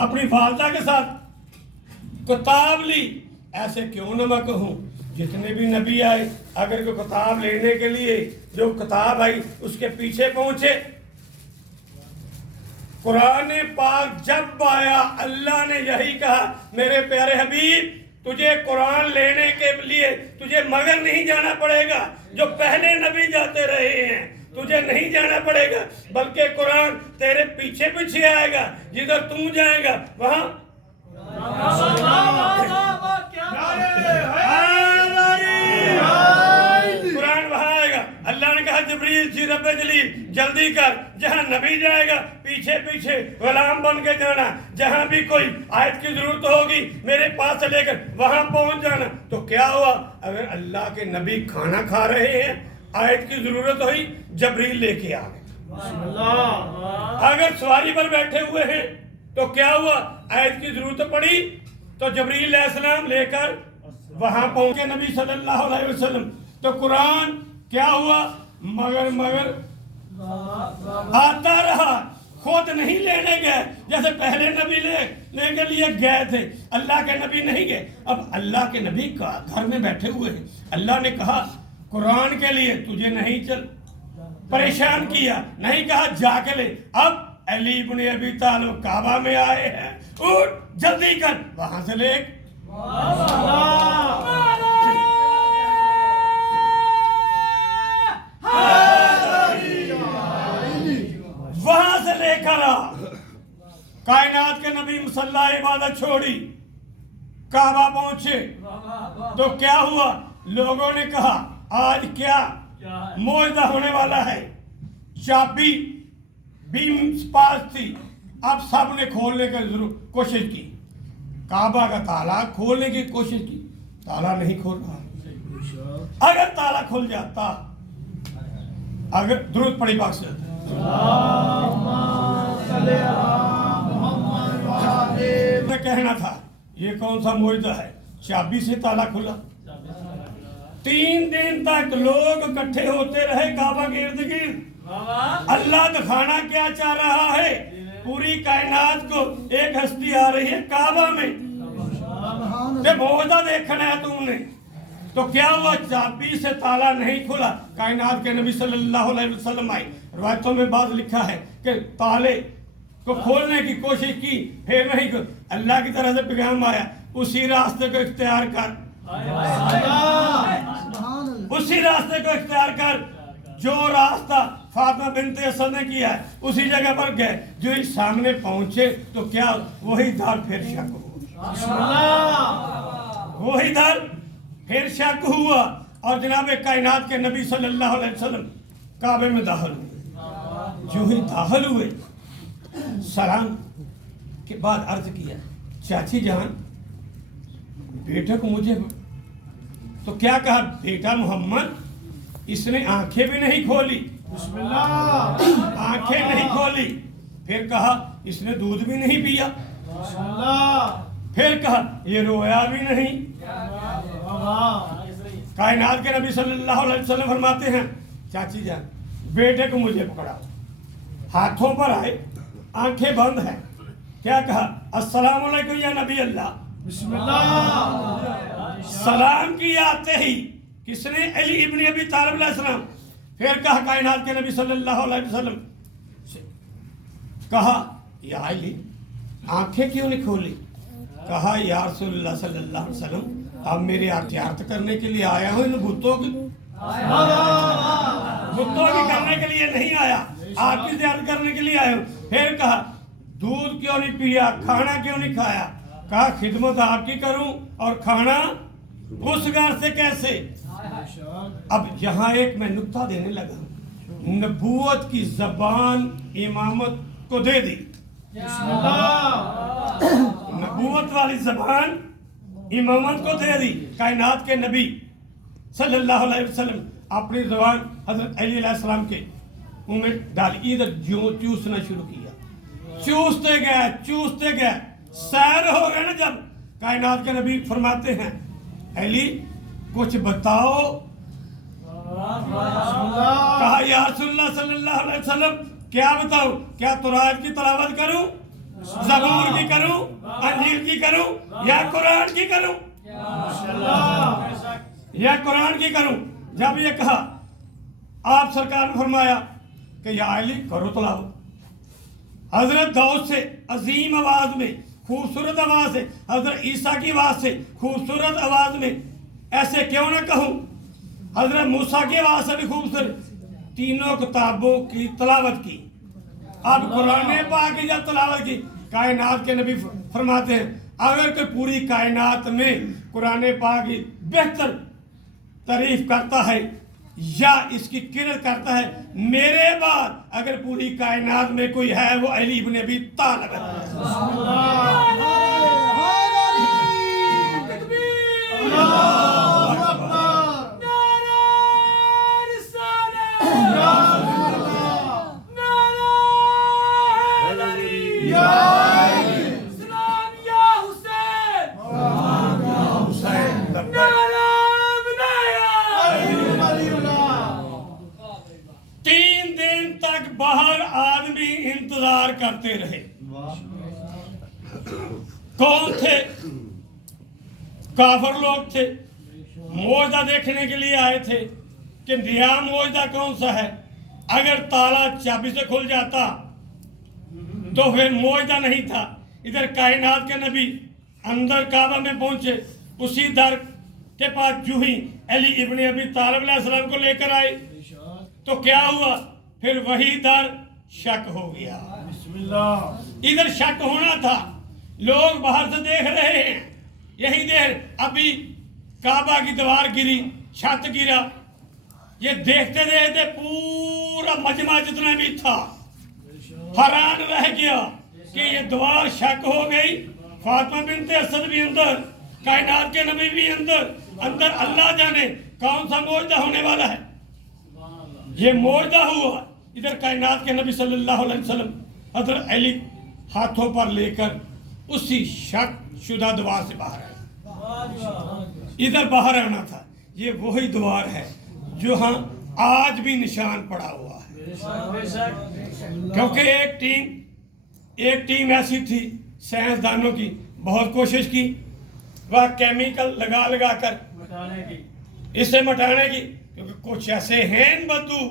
اپنی والدہ کے ساتھ کتاب لی، ایسے کیوں نہ میں کہوں جتنے بھی نبی آئے اگر کوئی کتاب لینے کے لیے جو کتاب آئی اس کے پیچھے پہنچے. قرآن پاک جب آیا اللہ نے یہی کہا میرے پیارے حبیب تجھے قرآن لینے کے لیے تجھے مگر نہیں جانا پڑے گا، جو پہلے نبی جاتے رہے ہیں تجھے نہیں جانا پڑے گا، بلکہ قرآن تیرے پیچھے پیچھے آئے گا، جدھر تم جائے گا وہاں قرآن وہاں آئے گا. اللہ نے کہا جبریل جی رب جلیل جلدی کر، جہاں نبی جائے گا پیچھے پیچھے غلام بن کے جانا، جہاں بھی کوئی آیت کی ضرورت ہوگی میرے پاس سے لے کر وہاں پہنچ جانا. تو کیا ہوا اگر اللہ کے نبی کھانا کھا رہے ہیں آیت کی ضرورت ہوئی جبریل لے کے آ گئے. اگر سواری پر بیٹھے ہوئے ہیں تو کیا ہوا آیت کی ضرورت پڑی تو جبریل علیہ السلام لے کر وہاں پہنچے نبی صلی اللہ علیہ وسلم. تو قرآن کیا ہوا مگر آتا رہا، خود نہیں لینے گئے. جیسے پہلے نبی لے کے لیے گئے تھے اللہ کے نبی نہیں گئے. اب اللہ کے نبی کا گھر میں بیٹھے ہوئے ہیں، اللہ نے کہا قرآن کے لیے تجھے نہیں پریشان کیا، نہیں کہا جا کے لے. اب علی بن ابی طالب کعبہ میں آئے ہیں، اٹھ جلدی کر وہاں سے لے وہاں سے لے کر آ. کائنات کے نبی مصلی عبادت چھوڑی کعبہ پہنچے تو کیا ہوا لوگوں نے کہا آج کیا معجزہ ہونے والا ہے. چابی بھی پاس تھی، اب سب نے کھولنے کی کوشش کی، کعبہ کا تالا کھولنے کی کوشش کی، تالا نہیں کھول رہا. اگر تالا کھل جاتا، اگر درود پڑھی پاک سے میں کہنا تھا یہ کون سا معجزہ ہے چابی سے تالا کھلا. 3 دن تک لوگ اکٹھے ہوتے رہے کعبہ کے ارد گرد. اللہ دکھانا کیا چاہ رہا ہے پوری کائنات کو ایک ہستی آ رہی ہے کعبہ میں، معجزہ دیکھنا ہے تم نے. تو کیا ہوا چابی سے تالا نہیں کھلا. کائنات کے نبی صلی اللہ علیہ وسلم آئے. روایتوں میں بعض لکھا ہے کہ تالے کو کھولنے کی کوشش کی پھر نہیں. اللہ کی طرح سے پیغام آیا اسی راستے کو اختیار کر، اسی راستے کو اختیار کر جو راستہ فاطمہ بنت اسد نے کیا ہے اسی جگہ پر گئے. جو ہی سامنے پہنچے تو کیا وہی در پھر شک ہوا، وہی در پھر شک ہوا. اور جناب کائنات کے نبی صلی اللہ علیہ وسلم کعبے میں داخل ہوئے. جو ہی داخل ہوئے سلام کے بعد عرض کیا چاچی جان بیٹے کو مجھے، تو کیا کہا بیٹا محمد اس نے آنکھیں بھی نہیں کھولی، بسم اللہ آنکھیں نہیں کھولی. پھر کہا اس نے دودھ بھی نہیں پیا، بسم اللہ. پھر کہا یہ رویا بھی نہیں. کائنات کے نبی صلی اللہ علیہ وسلم فرماتے ہیں چاچی جان بیٹے کو مجھے پکڑا، ہاتھوں پر آئے آنکھیں بند ہیں. کیا کہا السلام علیکم یا نبی اللہ، بسم اللہ. سلام کی آتے ہی کس نے علی ابن ابی طالب علیہ السلام. پھر کہا کائنات کے نبی صلی اللہ علیہ وسلم کہا یا علی آنکھیں کیوں نہیں کھولی. کہا یا رسول اللہ صلی اللہ علیہ وسلم اب میرے زیارت کرنے کے لیے آیا ہوں، ان بتوں کی کرنے کے لیے نہیں آیا، آپ کی زیارت کرنے کے لیے آیا ہوں. پھر کہا دودھ کیوں نہیں پیا، کھانا کیوں نہیں کھایا. کہا خدمت آپ کی کروں اور کھانا اس گھر سے کیسے. اب یہاں ایک میں نکتہ دینے لگا. نبوت کی زبان امامت کو دے دی، نبوت والی زبان امامت کو دے دی. کائنات کے نبی صلی اللہ علیہ وسلم اپنی زبان حضرت علی علیہ السلام کے منہ میں ڈالی، ادھر چوسنا شروع کیا. چوستے گئے سیر ہو گئے نا. جب کائنات کے نبی فرماتے ہیں علی کچھ بتاؤ. کہا یا رسول اللہ صلی اللہ علیہ وسلم کیا بتاؤں، کیا قرآن کی تلاوت کروں. زبور کی کروں، انجیل کی کروں یا قرآن کی کروں؟ یا قرآن کی کروں؟ جب یہ کہا آپ سرکار نے فرمایا کہ یا علی کرو تلاوت۔ حضرت داؤد سے عظیم آواز میں، خوبصورت آواز سے، حضرت عیسیٰ کی آواز سے خوبصورت آواز میں، ایسے کیوں نہ کہوں؟ حضرت موسیٰ کی آواز سے بھی خوبصورت، تینوں کتابوں کی تلاوت کی۔ اب قرآن پاک کی جب تلاوت کی، کائنات کے نبی فرماتے ہیں اگر کوئی پوری کائنات میں قرآن پاک کی بہتر تعریف کرتا ہے یا اس کی قرت کرتا ہے، میرے بعد اگر پوری کائنات میں کوئی ہے وہ علی بن ابی طالب ہے۔ باہر آدمی انتظار کرتے رہے۔ کون تھے؟ کافر لوگ تھے، معجزہ دیکھنے کے لیے آئے تھے کہ نیا معجزہ کون سا ہے۔ اگر تالا چابی سے کھل جاتا تو پھر معجزہ نہیں تھا۔ ادھر کائنات کے نبی اندر کعبہ میں پہنچے، اسی در کے پاس جو ہی علی ابن ابی طالب علیہ السلام کو لے کر آئے تو کیا ہوا؟ پھر وہی در شک ہو گیا۔ بسم اللہ۔ ادھر شک ہونا تھا، لوگ باہر سے دیکھ رہے ہیں، یہی دیر ابھی کعبہ کی دیوار گری، چھت گرا، یہ دیکھتے دیکھتے پورا مجمع جتنا بھی تھا حیران رہ گیا کہ یہ دیوار شک ہو گئی۔ فاطمہ بنت اسد بھی اندر، کائنات کے نبی بھی اندر اللہ جانے کون سا معجزہ ہونے والا ہے۔ یہ معجزہ ہوا۔ ادھر کائنات کے نبی صلی اللہ علیہ وسلم حضرت علی ہاتھوں پر لے کر اسی شک شدہ دیوار سے باہر آئے۔ ادھر باہر آنا تھا۔ یہ وہی دیوار ہے جو ہاں آج بھی نشان پڑا ہوا ہے، کیونکہ ایک ٹیم ایسی تھی سائنسدانوں کی، بہت کوشش کی، وہ کیمیکل لگا کر اسے مٹانے کی، کیونکہ کچھ ایسے ہیں بدو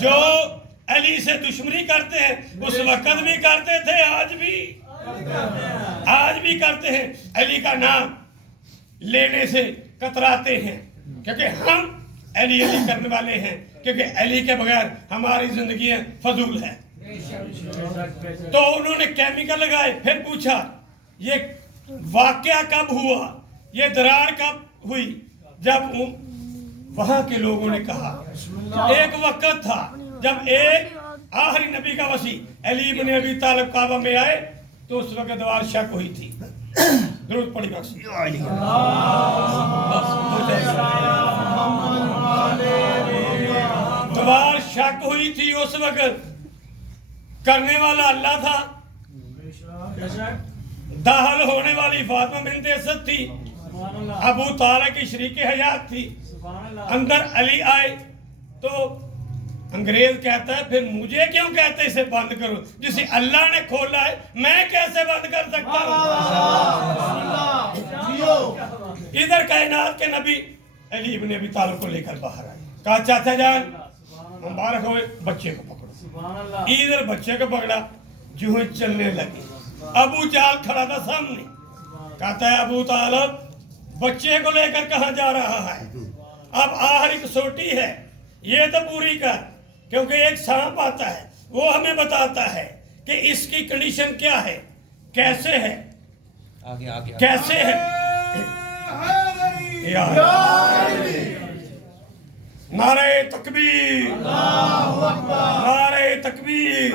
جو علی سے دشمنی کرتے ہیں، اس وقت بھی کرتے تھے، آج بھی کرتے ہیں، علی کا نام لینے سے کتراتے ہیں، کیونکہ ہم علی کرنے والے ہیں، کیونکہ علی کے بغیر ہماری زندگی فضول ہے۔ تو انہوں نے کیمیکل لگائے، پھر پوچھا یہ واقعہ کب ہوا، یہ دراڑ کب ہوئی؟ جب وہاں کے لوگوں نے کہا ایک وقت تھا جب ایک آخری نبی کا وصی علی بن ابی طالب کعبہ میں آئے تو اس وقت دیوار شک ہوئی تھی۔ درود پڑھی بس۔ دیوار شک ہوئی تھی اس وقت، کرنے والا اللہ تھا، داخل ہونے والی فاطمہ بنت اسد تھی، ابو طالب کی شریک حیات تھی۔ اندر علی آئے تو انگریز کہتا ہے پھر مجھے کیوں کہتے اسے بند کرو، جسے اللہ نے کھولا ہے میں کیسے بند کر سکتا ہوں؟ ادھر کائنات کے نبی علی ابن ابی طالب کو لے کر باہر آئے، کہا چاچا جان مبارک ہوئے، بچے کو پکڑو۔ ادھر بچے کو پکڑا، جو ہی چلنے لگے، ابو جہل کھڑا تھا سامنے، کہتا ہے ابو طالب بچے کو لے کر کہاں جا رہا ہے؟ اب آخری کسوٹی ہے، یہ تو پوری کر، کیونکہ ایک سانپ آتا ہے وہ ہمیں بتاتا ہے کہ اس کی کنڈیشن کیا ہے، کیسے ہے، کیسے ہے۔ نعرہ تکبیر، نعرہ تکبیر،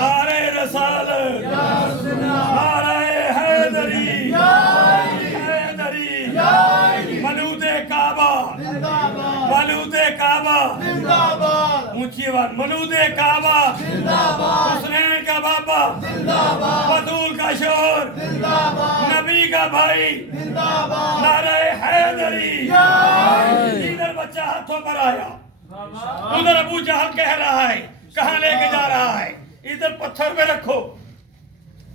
نعرہ رسالت، نعرہ حیدری، ملود کعبہ، ملود کعبہ، اونچی آواز، ملود کعبہ، حسنین کا بابا، بطول کا شور، نبی کا بھائی، نعرہ حیدری۔ ادھر بچہ ہاتھوں پر آیا، ادھر ابو جہل کہہ رہا ہے کہاں لے کے جا رہا ہے، ادھر پتھر پہ رکھو،